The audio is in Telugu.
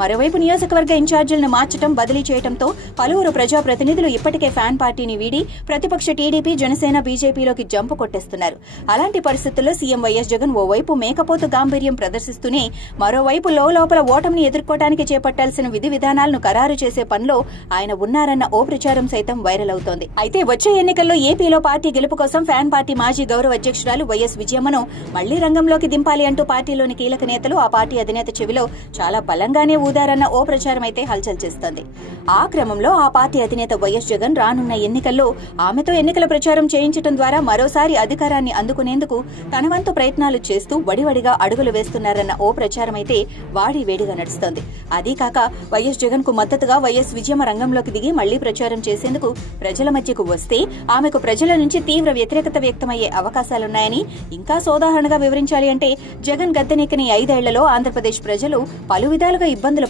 మరోవైపు నియోజకవర్గ ఇన్ఛార్జీలను మార్చడం, బదిలీ చేయడంతో పలువురు ప్రజాప్రతినిధులు ఇప్పటికే ఫ్యాన్ పార్టీని వీడి ప్రతిపక్ష టీడీపీ, జనసేన, బీజేపీలోకి జంపు కొట్టేస్తున్నారు. అలాంటి పరిస్థితుల్లో సీఎం వైఎస్ జగన్ ఓవైపు మేకపోతు గాంభీర్యం ప్రదర్శిస్తూనే మరోవైపు లోపల ఓటమిని ఎదుర్కోవడానికి చేపట్టాల్సిన విధి విధానాలను ఖరారు చేసే పనిలో ఆయన ఉన్నారన్న ఓ ప్రచారం సైతం వైరల్ అవుతోంది. అయితే వచ్చే ఎన్నికల్లో ఏపీలో పార్టీ గెలుపు కోసం ఫ్యాన్ పార్టీ మాజీ గౌరవ అధ్యక్షురాలు వైఎస్ విజయమ్మను మళ్లీ రంగంలోకి దింపాలి అంటూ పార్టీలోని కీలక నేతలు ఆ పార్టీ అధినేత చెవిలో చాలా బలంగానే ఊదారన్న ఓ ప్రచారం అయితే హల్చల్ చేస్తోంది. ఆ క్రమంలో ఆ పార్టీ అధినేత వైఎస్ జగన్ రానున్న ఎన్నికల్లో ఆమెతో ఎన్నికల ప్రచారం చేయించడం ద్వారా మరోసారి అధికారాన్ని అందుకునేందుకు తన వంతు ప్రయత్నాలు చేస్తూ వడివడిగా అడుగులు వేస్తున్నారన్న ఓ ప్రచారం అయితే వాడి వేడిగా నడుస్తోంది. అదీ కాక వైఎస్ జగన్ కు మద్దతుగా వైఎస్ విజయమ్మ రంగంలోకి దిగి మళ్లీ ప్రచారం చేసేందుకు ప్రజల మధ్యకు వస్తే ఆమెకు ప్రజల నుంచి తీవ్ర వ్యతిరేకత వ్యక్తమయ్యే అవకాశాలున్నాయని, ఇంకా సోదాహరణగా వివరించాలి అంటే జగన్ గద్దెనెక్కిన 5 ఏళ్లలో ఆంధ్రప్రదేశ్ ప్రజలు పలు విధాలుగా ఇబ్బందులు